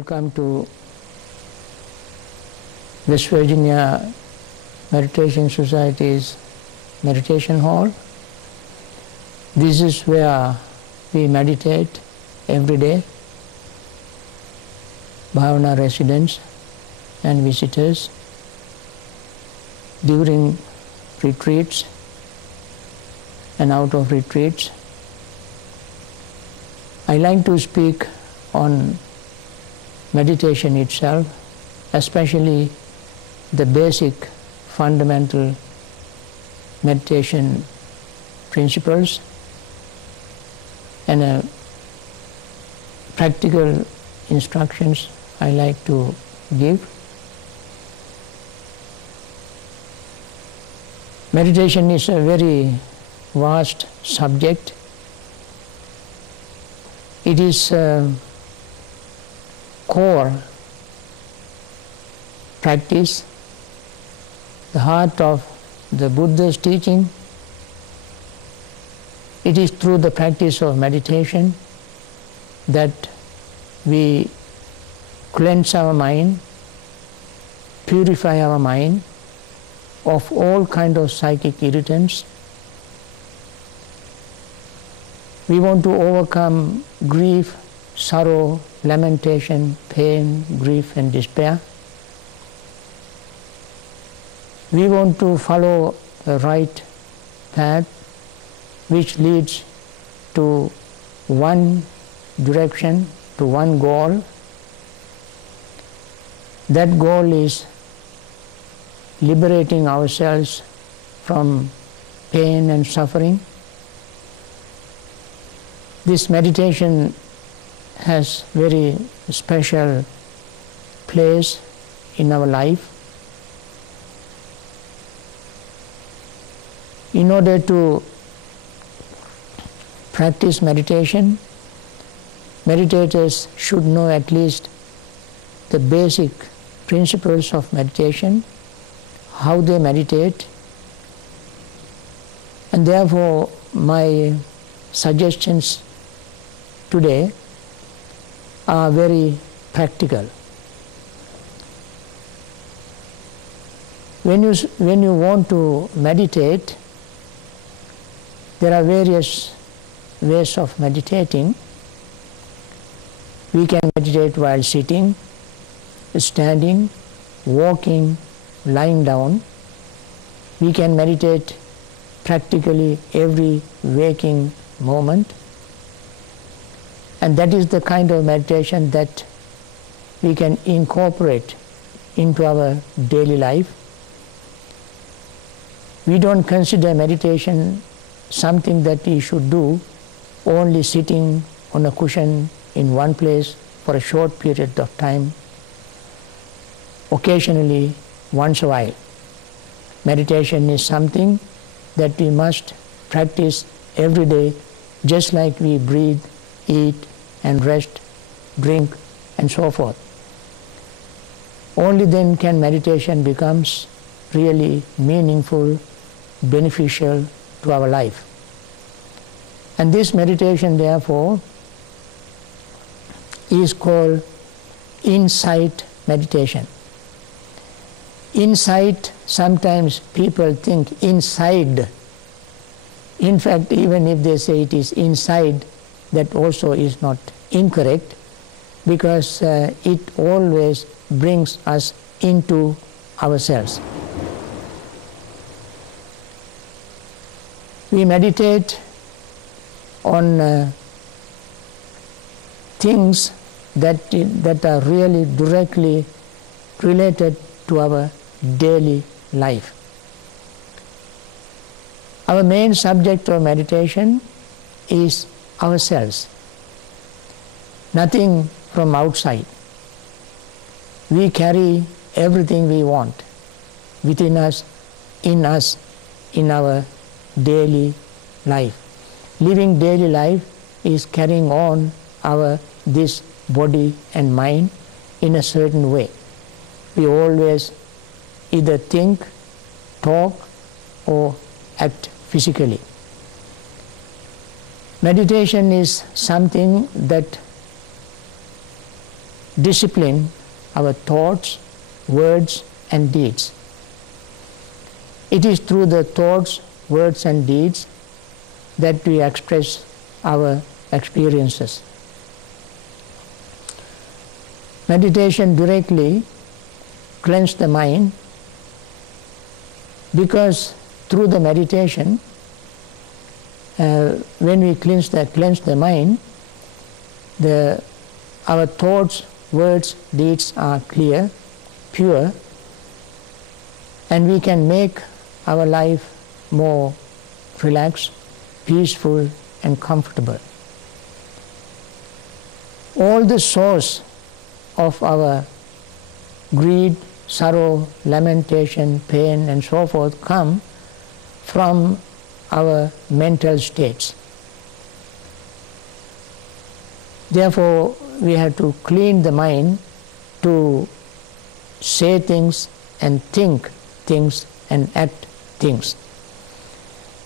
Welcome to West Virginia Meditation Society's meditation hall. This is where we meditate every day. Bhavana residents and visitors during retreats and out of retreats. I like to speak on meditation itself, especially the basic fundamental meditation principles and practical instructions I like to give. Meditation is a very vast subject. It is core practice, the heart of the Buddha's teaching. It is through the practice of meditation that we cleanse our mind, purify our mind of all kinds of psychic irritants. We want to overcome grief, sorrow, lamentation, pain, grief and despair. We want to follow the right path which leads to one direction, to one goal. That goal is liberating ourselves from pain and suffering. This meditation has very special place in our life. In order to practice meditation, meditators should know at least the basic principles of meditation, how they meditate, and therefore my suggestions today are very practical. When you want to meditate, there are various ways of meditating. We can meditate while sitting, standing, walking, lying down. We can meditate practically every waking moment. And that is the kind of meditation that we can incorporate into our daily life. We don't consider meditation something that we should do only sitting on a cushion in one place for a short period of time, occasionally, once a while. Meditation is something that we must practice every day, just like we breathe, eat, and rest, drink, and so forth. Only then can meditation becomes really meaningful, beneficial to our life. And this meditation, therefore, is called insight meditation. Insight, sometimes people think inside. In fact, even if they say it is inside, that also is not incorrect, because it always brings us into ourselves. We meditate on things that are really directly related to our daily life. Our main subject of meditation is ourselves, nothing from outside. We carry everything we want within us, in our daily life. Living daily life is carrying on this body and mind in a certain way. We always either think, talk, or act physically. Meditation is something that discipline our thoughts, words and deeds. It is through the thoughts, words and deeds that we express our experiences. Meditation directly cleanses the mind, because through the meditation, when we cleanse the mind, our thoughts, words, deeds are clear, pure, and we can make our life more relaxed, peaceful and comfortable. All the source of our greed, sorrow, lamentation, pain and so forth come from our mental states. Therefore, we have to clean the mind to say things and think things and act things.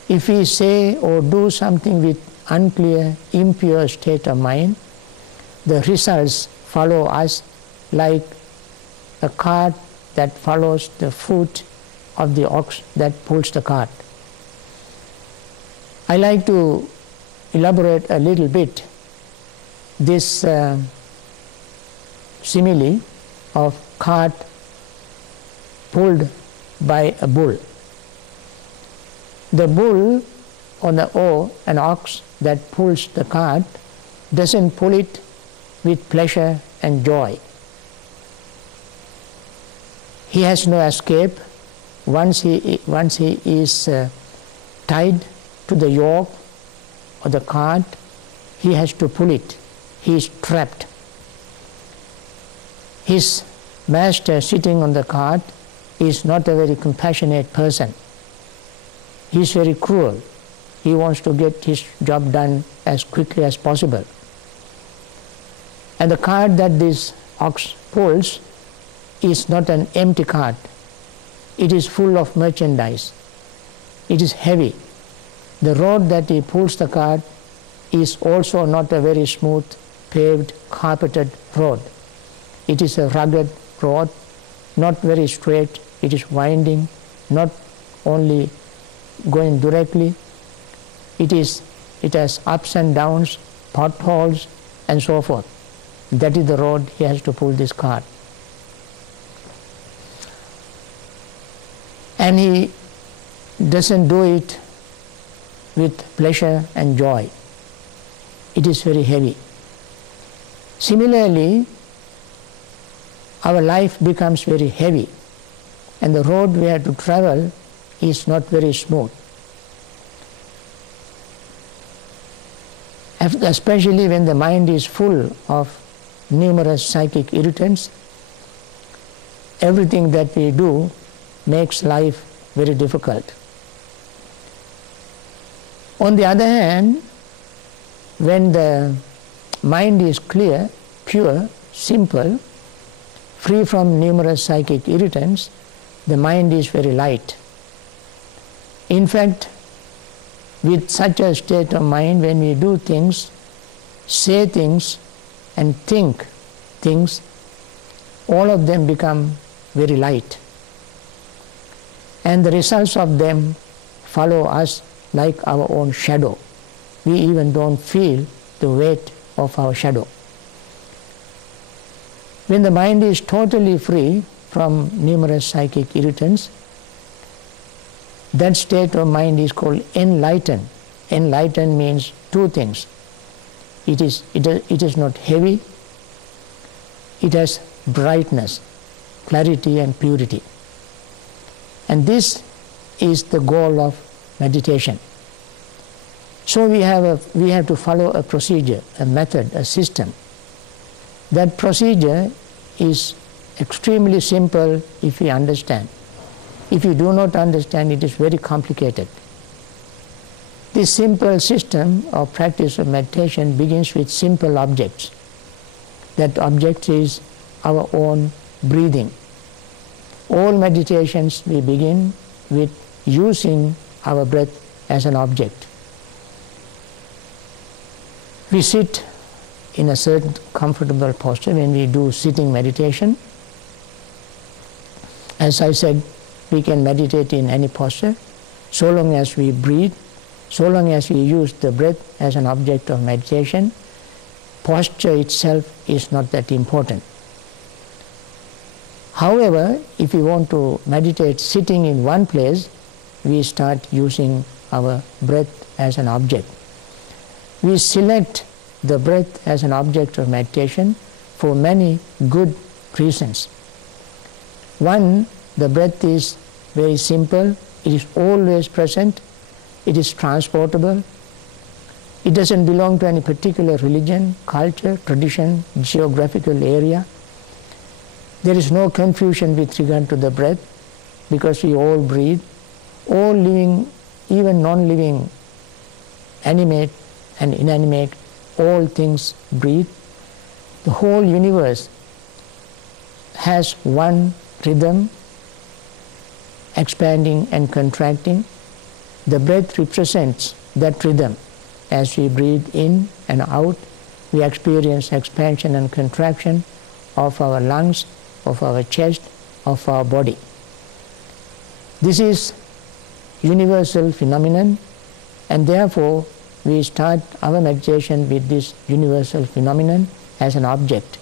If we say or do something with unclear, impure state of mind, the results follow us like a cart that follows the foot of the ox that pulls the cart. I like to elaborate a little bit this simile of cart pulled by a bull. The bull or an ox that pulls the cart doesn't pull it with pleasure and joy. He has no escape. Once he is tied to the yoke or the cart, he has to pull it. He is trapped. His master sitting on the cart is not a very compassionate person. He is very cruel. He wants to get his job done as quickly as possible. And the cart that this ox pulls is not an empty cart. It is full of merchandise. It is heavy. The road that he pulls the cart is also not a very smooth, paved, carpeted road. It is a rugged road, not very straight. It is winding, not only going directly. It has ups and downs, potholes and so forth. That is the road he has to pull this cart. And he doesn't do it with pleasure and joy. It is very heavy. Similarly, our life becomes very heavy, and the road we have to travel is not very smooth. Especially when the mind is full of numerous psychic irritants, everything that we do makes life very difficult. On the other hand, when the mind is clear, pure, simple, free from numerous psychic irritants, the mind is very light. In fact, with such a state of mind, when we do things, say things and think things, all of them become very light. And the results of them follow us like our own shadow. We even don't feel the weight of our shadow. When the mind is totally free from numerous psychic irritants, that state of mind is called enlightened. Enlightened means two things. It is not heavy, it has brightness, clarity and purity. And this is the goal of meditation. So we have to follow a procedure, a method, a system. That procedure is extremely simple if we understand. If you do not understand, it is very complicated. This simple system of practice of meditation begins with simple objects. That object is our own breathing. All meditations we begin with using our breath as an object. We sit in a certain comfortable posture when we do sitting meditation. As I said, we can meditate in any posture, so long as we breathe, so long as we use the breath as an object of meditation. Posture itself is not that important. However, if we want to meditate sitting in one place, we start using our breath as an object. We select the breath as an object of meditation for many good reasons. One, the breath is very simple, it is always present, it is transportable, it doesn't belong to any particular religion, culture, tradition, geographical area. There is no confusion with regard to the breath because we all breathe. All living, even non-living, animate and inanimate, all things breathe. The whole universe has one rhythm, expanding and contracting. The breath represents that rhythm. As we breathe in and out, we experience expansion and contraction of our lungs, of our chest, of our body. This is universal phenomenon, and therefore we start our meditation with this universal phenomenon as an object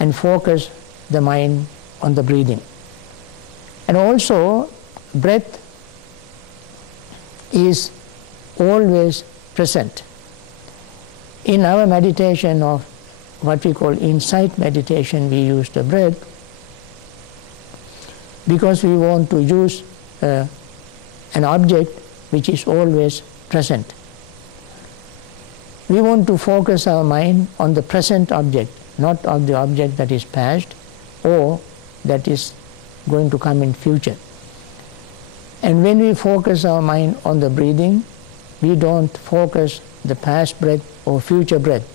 and focus the mind on the breathing. And also, breath is always present. In our meditation of what we call insight meditation, we use the breath because we want to use an object which is always present. We want to focus our mind on the present object, not on the object that is past or that is going to come in future. And when we focus our mind on the breathing, we don't focus the past breath or future breath,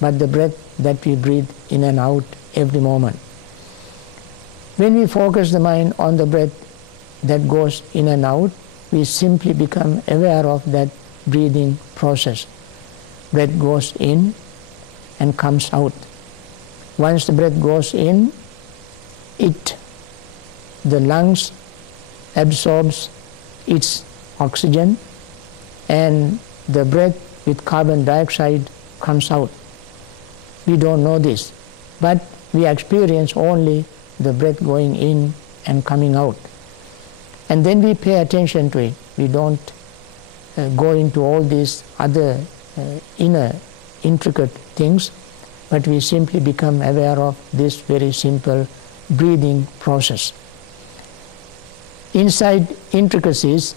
but the breath that we breathe in and out every moment. When we focus the mind on the breath that goes in and out, we simply become aware of that breathing process. Breath goes in and comes out. Once the breath goes in, the lungs absorbs its oxygen and the breath with carbon dioxide comes out. We don't know this, but we experience only the breath going in and coming out. And then we pay attention to it. We don't go into all these other inner intricate things, but we simply become aware of this very simple breathing process. Inside intricacies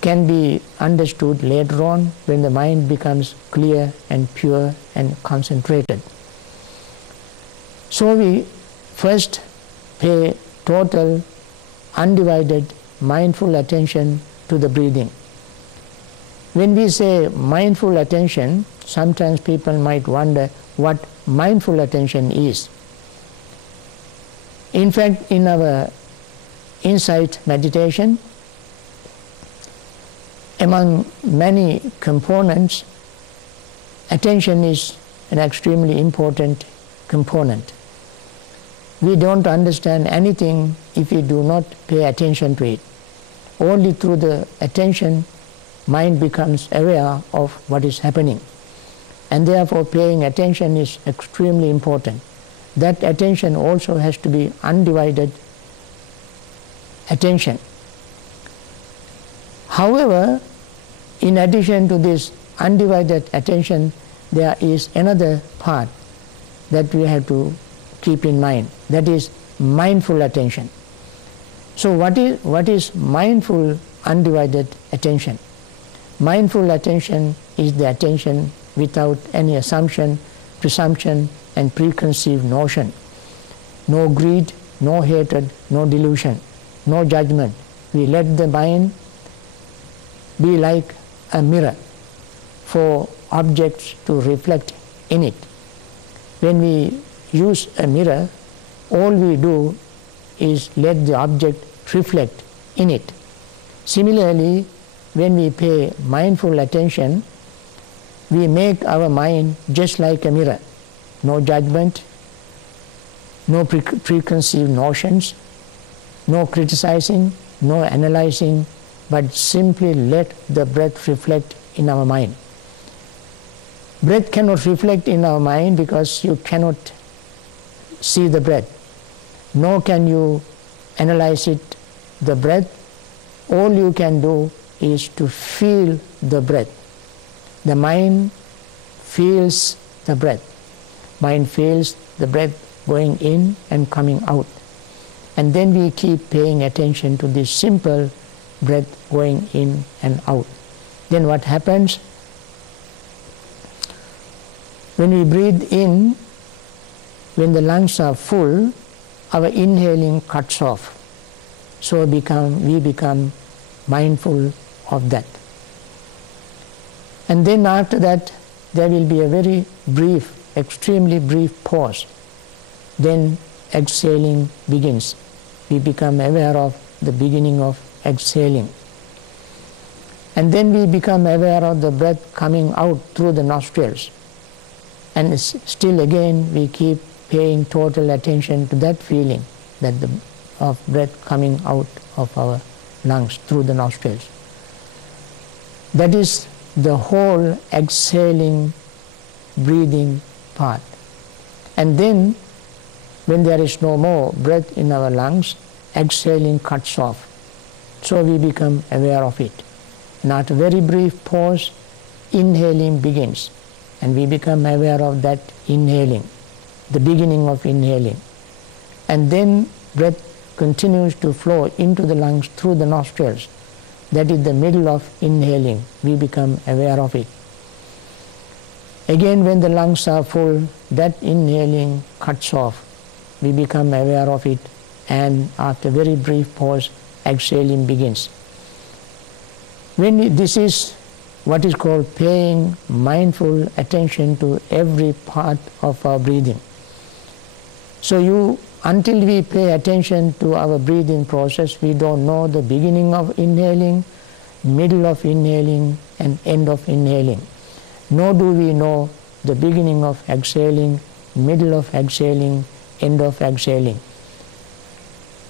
can be understood later on when the mind becomes clear and pure and concentrated. So we first pay total, undivided, mindful attention to the breathing. When we say mindful attention, sometimes people might wonder what mindful attention is. In fact, in our insight meditation, among many components, attention is an extremely important component. We don't understand anything if we do not pay attention to it. Only through the attention, mind becomes aware of what is happening. And therefore paying attention is extremely important. That attention also has to be undivided attention. However, in addition to this undivided attention, there is another part that we have to keep in mind, that is mindful attention. So what is mindful undivided attention? Mindful attention is the attention without any assumption, presumption and preconceived notion. No greed, no hatred, no delusion, no judgment. We let the mind be like a mirror for objects to reflect in it. When we use a mirror, all we do is let the object reflect in it. Similarly, when we pay mindful attention, we make our mind just like a mirror. No judgment, no preconceived notions, no criticizing, no analyzing, but simply let the breath reflect in our mind. Breath cannot reflect in our mind because you cannot see the breath, nor can you analyze it, the breath. All you can do is to feel the breath. The mind feels the breath. Mind feels the breath going in and coming out. And then we keep paying attention to this simple breath going in and out. Then what happens? When we breathe in, when the lungs are full, our inhaling cuts off. So we become mindful of that. And then after that, there will be a very brief, extremely brief pause. Then exhaling begins. We become aware of the beginning of exhaling. And then we become aware of the breath coming out through the nostrils. And still again we keep paying total attention to that feeling, that of breath coming out of our lungs through the nostrils. That is the whole exhaling, breathing part. And then when there is no more breath in our lungs, exhaling cuts off. So we become aware of it. And after a very brief pause, inhaling begins. And we become aware of that inhaling, the beginning of inhaling. And then breath continues to flow into the lungs through the nostrils. That is the middle of inhaling. We become aware of it. Again, when the lungs are full, that inhaling cuts off. We become aware of it, and after a very brief pause, exhaling begins. This is what is called paying mindful attention to every part of our breathing. So until we pay attention to our breathing process, we don't know the beginning of inhaling, middle of inhaling, and end of inhaling. Nor do we know the beginning of exhaling, middle of exhaling, end of exhaling.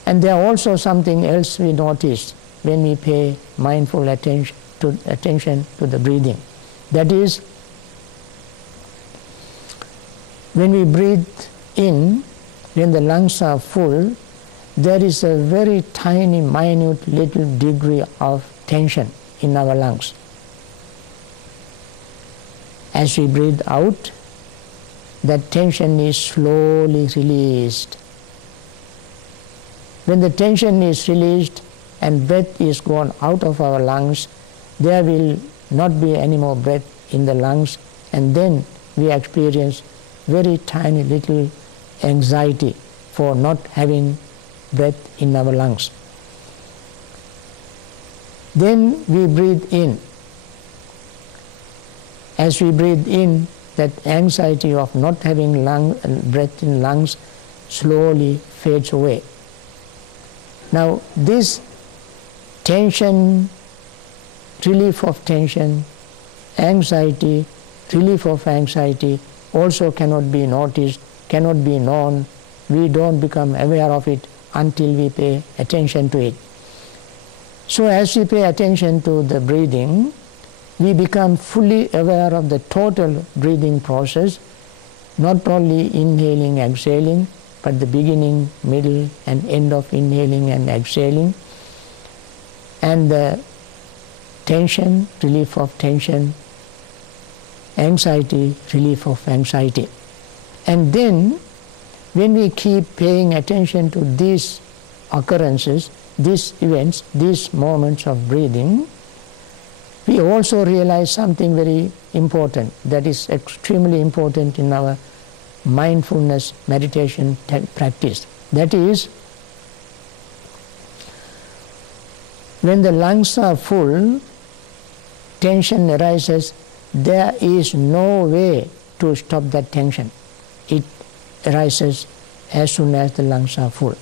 And there are also something else we notice when we pay mindful attention to the breathing. That is, when we breathe in, when the lungs are full, there is a very tiny, minute little degree of tension in our lungs. As we breathe out, that tension is slowly released. When the tension is released and breath is gone out of our lungs, there will not be any more breath in the lungs, and then we experience very tiny little anxiety for not having breath in our lungs. Then we breathe in. As we breathe in, that anxiety of not having breath in lungs slowly fades away. Now this tension, relief of tension, anxiety, relief of anxiety also cannot be noticed, cannot be known. We don't become aware of it until we pay attention to it. So as we pay attention to the breathing, we become fully aware of the total breathing process, not only inhaling, exhaling, but the beginning, middle, and end of inhaling and exhaling, and the tension, relief of tension, anxiety, relief of anxiety. And then when we keep paying attention to these occurrences, these events, these moments of breathing, we also realize something very important, that is extremely important in our mindfulness meditation practice. That is, when the lungs are full, tension arises, there is no way to stop that tension. It arises as soon as the lungs are full.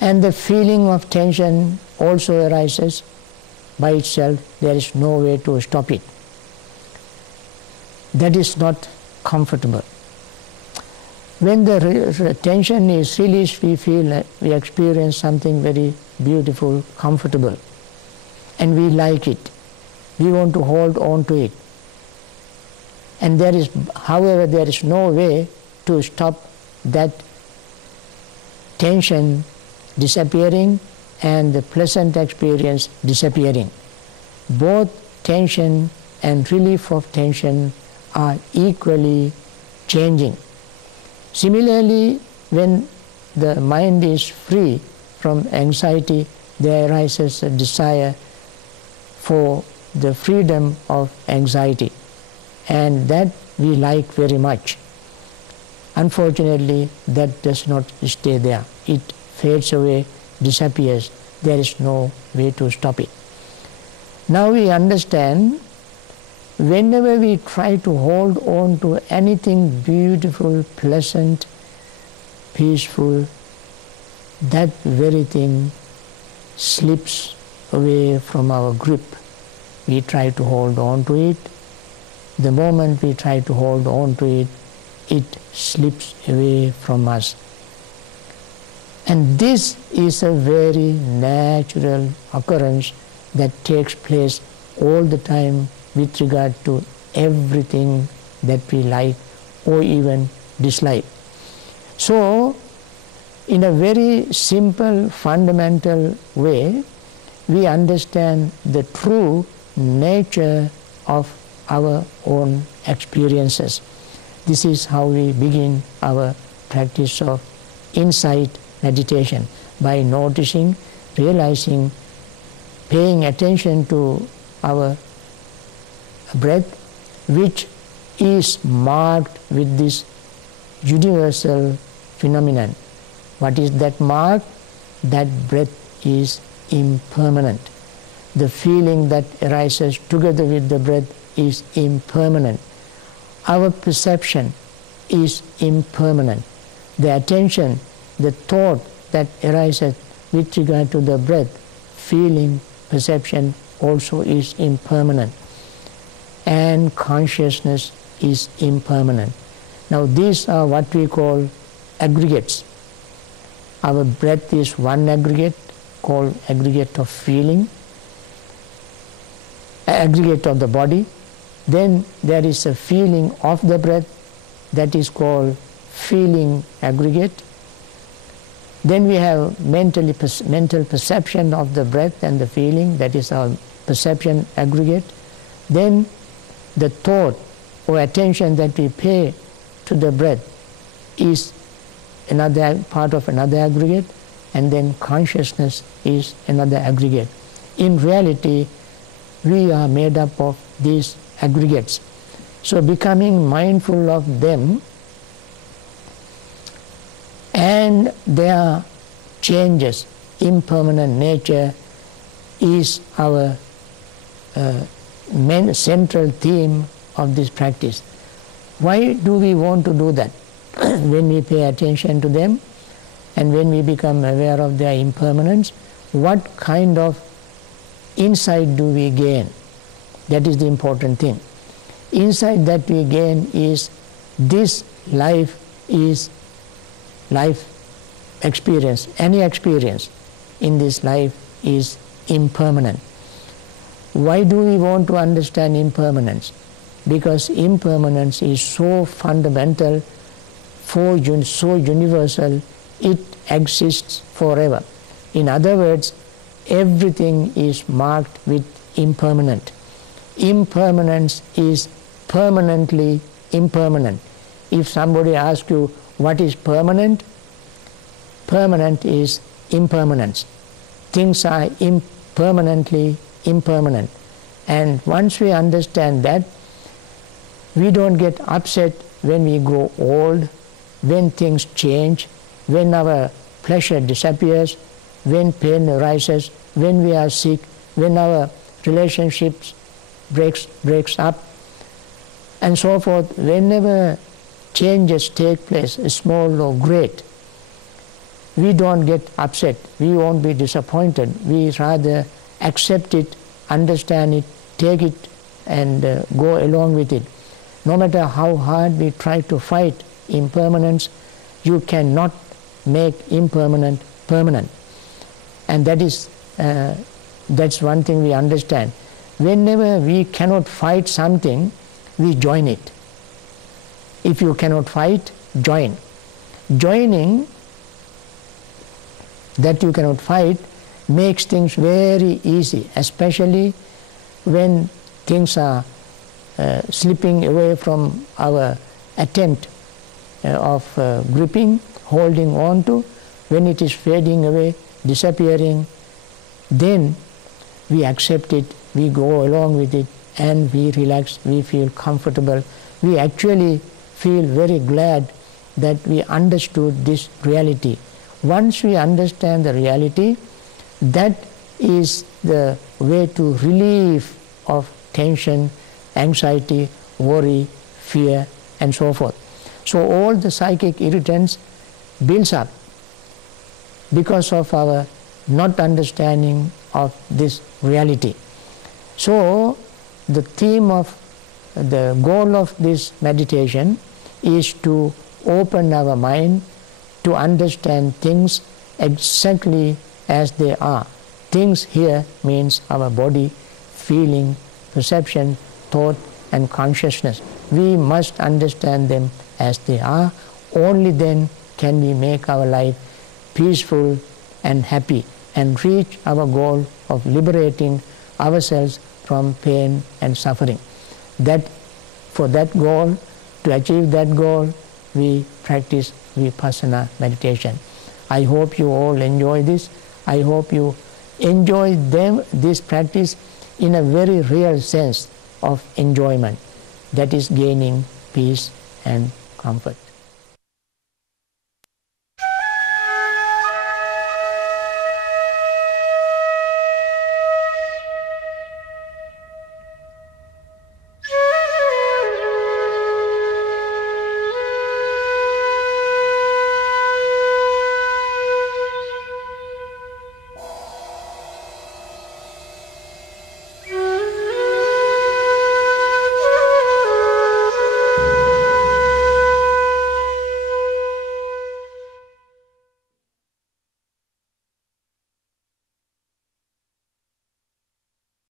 And the feeling of tension also arises by itself. There is no way to stop it. that is not comfortable. When the tension is released, we feel we experience something very beautiful, comfortable, and we like it. We want to hold on to it. And however, there is no way to stop that tension disappearing and the pleasant experience disappearing. Both tension and relief of tension are equally changing. Similarly, when the mind is free from anxiety, there arises a desire for the freedom of anxiety, and that we like very much. Unfortunately, that does not stay there. It fades away, disappears. There is no way to stop it. Now we understand, whenever we try to hold on to anything beautiful, pleasant, peaceful, that very thing slips away from our grip. We try to hold on to it. The moment we try to hold on to it, it slips away from us. And this is a very natural occurrence that takes place all the time with regard to everything that we like or even dislike. So, in a very simple, fundamental way, we understand the true nature of our own experiences. This is how we begin our practice of insight meditation, by noticing, realizing, paying attention to our breath, which is marked with this universal phenomenon. What is that mark? That breath is impermanent. The feeling that arises together with the breath is impermanent. Our perception is impermanent. The attention, the thought that arises with regard to the breath, feeling, perception also is impermanent. And consciousness is impermanent. Now these are what we call aggregates. Our breath is one aggregate called aggregate of feeling, aggregate of the body. Then there is a feeling of the breath that is called feeling aggregate. Then we have mental perception of the breath and the feeling, that is our perception aggregate. Then the thought or attention that we pay to the breath is another part of another aggregate, and then consciousness is another aggregate. In reality, we are made up of these aggregates. So becoming mindful of them and their changes, impermanent nature, is our central theme of this practice. Why do we want to do that? When we pay attention to them and when we become aware of their impermanence, what kind of insight do we gain? That is the important thing. Insight that we gain is this life is life experience. Any experience in this life is impermanent. Why do we want to understand impermanence? Because impermanence is so fundamental, so universal, it exists forever. In other words, everything is marked with impermanent. Impermanence is permanently impermanent. If somebody asks you what is permanent, permanent is impermanence. Things are permanently impermanent. And once we understand that, we don't get upset when we grow old, when things change, when our pleasure disappears, when pain arises, when we are sick, when our relationships breaks up, and so forth. Whenever changes take place, small or great, we don't get upset, we won't be disappointed. We rather accept it, understand it, take it, and go along with it. No matter how hard we try to fight impermanence, you cannot make impermanent permanent. And that's one thing we understand. Whenever we cannot fight something, we join it. If you cannot fight, join. Joining that you cannot fight makes things very easy, especially when things are slipping away from our attempt of gripping, holding on to. When it is fading away, disappearing, then we accept it, we go along with it, and we relax, we feel comfortable. We actually feel very glad that we understood this reality. Once we understand the reality, that is the way to relief of tension, anxiety, worry, fear, and so forth. So all the psychic irritants builds up because of our not understanding of this reality. So the theme of the goal of this meditation is to open our mind to understand things exactly as they are. Things here means our body, feeling, perception, thought, and consciousness. We must understand them as they are. Only then can we make our life peaceful and happy and reach our goal of liberating ourselves from pain and suffering. For that goal, to achieve that goal, we practice Vipassana meditation. I hope you all enjoy this. I hope you enjoy this practice in a very real sense of enjoyment, that is gaining peace and comfort.